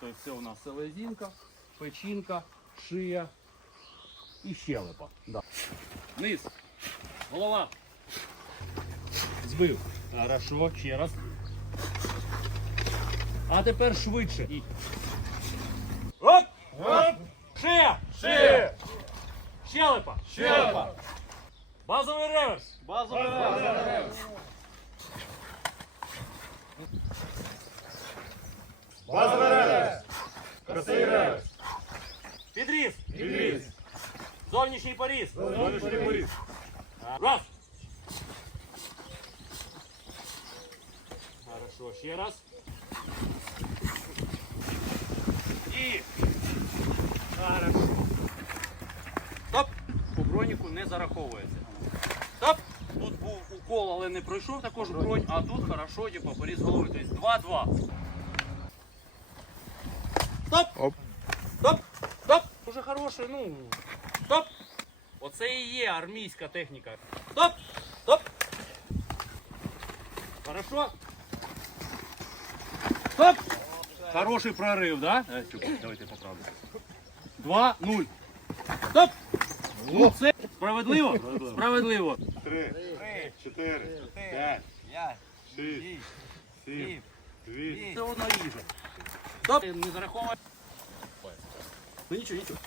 Тобто це у нас селезінка, печінка, шия і щелепа. Да. Низ. Голова. Збив. Хорошо, ще раз. А тепер швидше. І. Оп! Оп! Шия! Шия! Щелепа! Щелепа! Базовий реверс! Базовий реверс! Підріз! Підріз! Зовнішній поріз! Зовнішній поріз! Раз! Хорошо, ще раз. І... Хорошо. Стоп! По броніку не зараховується. Стоп! Тут був укол, але не пройшов також бронь, а тут хорошо, типу, поріз голови. Тобто 2-2. Стоп! Оп. Стоп! Стоп! Дуже хороший, ну. Стоп! Оце і є армійська техніка. Стоп! Стоп! Хорошо? Стоп! Хороший прорив, да? Е, Давайте поправлю. Два, нуль. Стоп! Ну це справедливо? Справедливо. Три, чотири, п'ять, шість, сім, вісім. Це одно їжа. Стоп! Не зараховує. Ну нічого, нічого.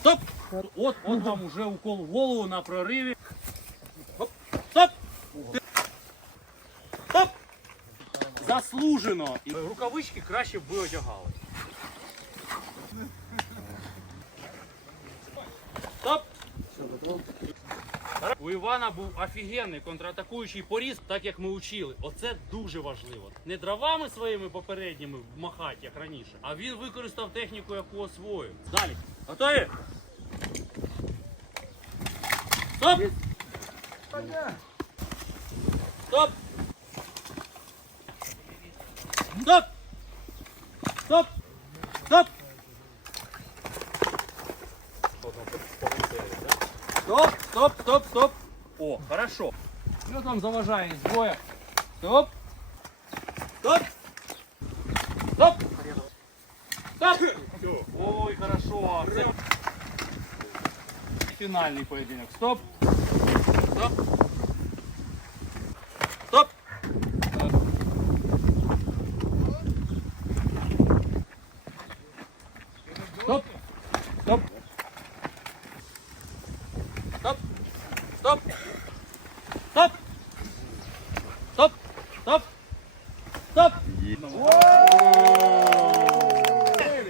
Стоп! От, от вам уже укол в голову на прориві. Оп. Стоп! Стоп! Заслужено! Рукавички краще б ви одягали. У Івана був офігенний контратакуючий поріз, так як ми учили. Оце дуже важливо. Не дровами своїми попередніми махати, як раніше, а він використав техніку, яку освоїв. Далі. Готові? Стоп! Стоп! Стоп! Стоп! Стоп! Стоп, стоп, стоп, стоп. О, хорошо. Что там заважає из боя? Стоп. Стоп. Стоп. Стоп. Ой, хорошо. Це фінальний поєдинок. Стоп. Стоп. Стоп. Стоп!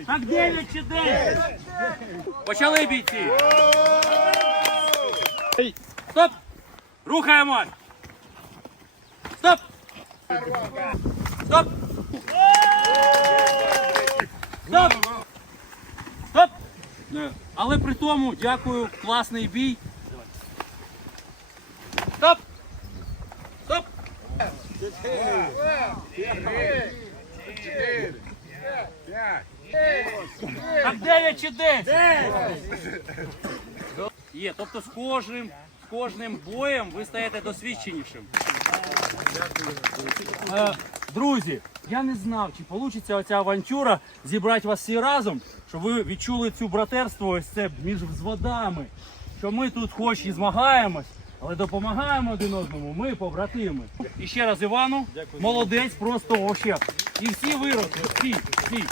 Так 9 чи 10? Почали бійці! Стоп! Рухаємось! Стоп! Стоп! Стоп! Стоп! Але при тому, дякую, класний бій. Стоп! Так 9 чи 10? Є, тобто з кожним, з кожним боєм ви стаєте досвідченішим. Е, Друзі, я не знав, чи вийде оця авантюра зібрати вас всі разом, щоб ви відчули цю братерство ось це між взводами. Що ми тут хоч і змагаємось, але допомагаємо один одному, ми побратими. І ще раз Івану, молодець, просто вообще. І всі виросли, всі, всі.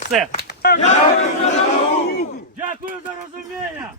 Все. Дякую за науку! Дякую за розуміння!